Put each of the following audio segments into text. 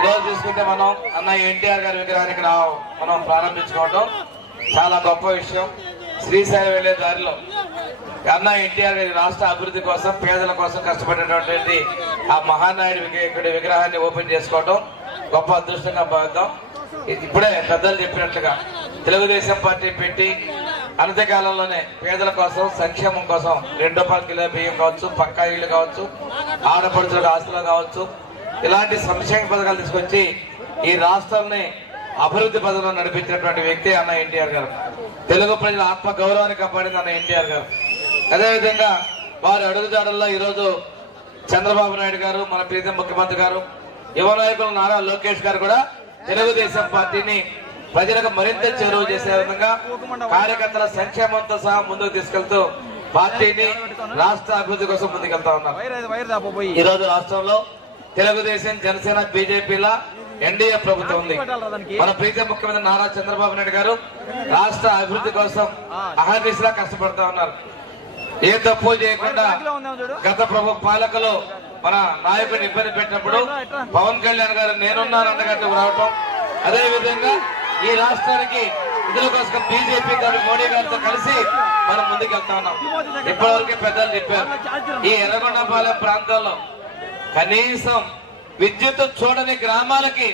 ఈరోజు చూసుకుంటే మనం అన్న ఎన్టీఆర్ గారి విగ్రహానికి మనం ప్రారంభించుకోవడం చాలా గొప్ప విషయం. శ్రీశైలం వెళ్లే దారిలో అన్న ఎన్టీఆర్ గారి రాష్ట్ర అభివృద్ధి కోసం పేదల కోసం కష్టపడినటువంటి ఆ మహానాయుడు విగ్రహాన్ని ఓపెన్ చేసుకోవడం గొప్ప అదృష్టంగా భావిద్దాం. ఇప్పుడే పెద్దలు చెప్పినట్లుగా తెలుగుదేశం పార్టీ పెట్టి అనతి కాలంలోనే పేదల కోసం సంక్షేమం కోసం 2 రూపాయల కిలో బియ్యం కావచ్చు, పక్కా ఇళ్లు కావచ్చు, ఆడపడుచుల ఆస్తులు కావచ్చు, ఇలాంటి సంక్షేమ పథకాలు తీసుకొచ్చి ఈ రాష్ట్రాన్ని అభివృద్ధి పథకంలో నడిపించినటువంటి వ్యక్తి అన్న ఎన్టీఆర్ గారు. తెలుగు ప్రజల ఆత్మ గౌరవాన్ని కాపాడింది అన్న ఎన్టీఆర్ గారు. అదేవిధంగా వారి అడుగుజాడల్లో ఈరోజు చంద్రబాబు నాయుడు గారు, మన ప్రీతం ముఖ్యమంత్రి గారు, యువ నాయకులు నారా లోకేష్ గారు కూడా తెలుగుదేశం పార్టీని ప్రజలకు మరింత చేరువ చేసే విధంగా కార్యకర్తల సంక్షేమంతో సహా ముందుకు తీసుకెళ్తూ పార్టీని రాష్ట్ర అభివృద్ధి కోసం ముందుకెళ్తా ఉన్నారు. ఈ రోజు రాష్ట్రంలో తెలుగుదేశం, జనసేన, బీజేపీల ఎన్డీఏ ప్రభుత్వం ఉంది. మన ప్రీతం ముఖ్యమంత్రి నారా చంద్రబాబు నాయుడు గారు రాష్ట్ర అభివృద్ధి కోసం అహర్నిశలా కష్టపడతా ఉన్నారు. ఏ తప్పు చేయకుండా గత పాలకులు మన నాయకుడిని ఇబ్బంది పెట్టినప్పుడు పవన్ కళ్యాణ్ గారు నేనున్నానన్నట్టు రావటం, అదేవిధంగా ఈ రాష్ట్రానికి నిధుల కోసం బీజేపీ గారు మోడీ గారితో కలిసి మనం ముందుకెళ్తా ఉన్నాం. ఇప్పటివరకే పెద్దలు చెప్పారు, ఈ ఎర్రగొండపాలెం ప్రాంతంలో కనీసం విద్యుత్ చూడని గ్రామాలకి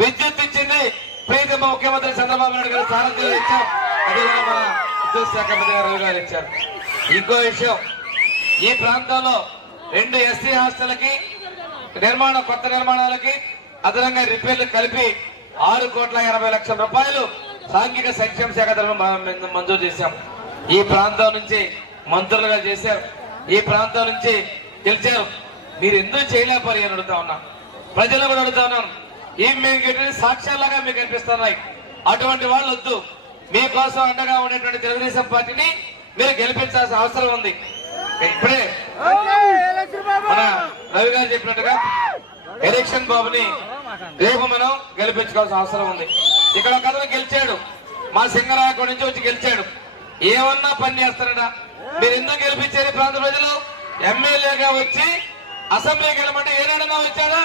విద్యుత్ ఇచ్చింది ప్రీతమ ముఖ్యమంత్రి చంద్రబాబు నాయుడు గారు సారథ్యంలో ఇచ్చాం. అదేవిధంగా మన విద్యుత్ శాఖ మంత్రి గారు గారు ఇచ్చారు. ఇంకో విషయం, ఈ ప్రాంతంలో 2 ఎస్సీ హాస్టల్కి కొత్త నిర్మాణాలకి అదనంగా రిపేర్లు కలిపి 6,80,00,000 రూపాయలు సాంఘిక సంక్షేమ శాఖ తరఫున మంజూరు చేశాం. ఈ ప్రాంతం నుంచి మంత్రులుగా చేశారు, ఈ ప్రాంతం నుంచి గెలిచారు. మీరు ఎందుకు చేయలేపారు అని అడుగుతా ఉన్నా, ప్రజలు కూడా అడుగుతా ఉన్నాను. మేము సాక్ష్యాలుగా మీకు కనిపిస్తున్నాయి. అటువంటి వాళ్ళు వద్దు. మీకోసం అండగా ఉండేటువంటి తెలుగుదేశం పార్టీని మీరు గెలిపించాల్సిన అవసరం ఉంది. ఇప్పుడే మన రవి గారు చెప్పినట్టుగా ఎలక్షన్ బాబుని రేపు మనం గెలిపించుకోవాల్సిన అవసరం ఉంది. ఇక్కడ ఒక అతను గెలిచాడు, మా సింగరాయకుడి నుంచి వచ్చి గెలిచాడు. ఏమన్నా పని చేస్తారడా? మీరు ఎందుకు గెలిపించారు? ప్రాంత ప్రజలు ఎమ్మెల్యేగా వచ్చి అసెంబ్లీకి వెళ్ళమంటే ఏనాడన్నా వచ్చాడా?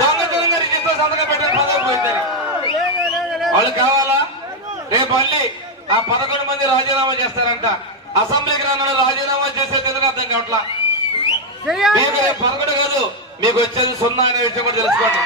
దొంగతనంగా రిజిస్టర్ సంతకం పెట్టిన పదవి పోయిందని వాళ్ళు కావాలా? రేపు మళ్ళీ ఆ 11 మంది రాజీనామా చేస్తారంట. అసెంబ్లీకి రాను రాజీనామా చేసేది ఎందుకు అర్థం కావట్లా. మీకు రేపు 11 కాదు, మీకు వచ్చేది 0 అనే విషయం కూడా తెలుసుకోండి.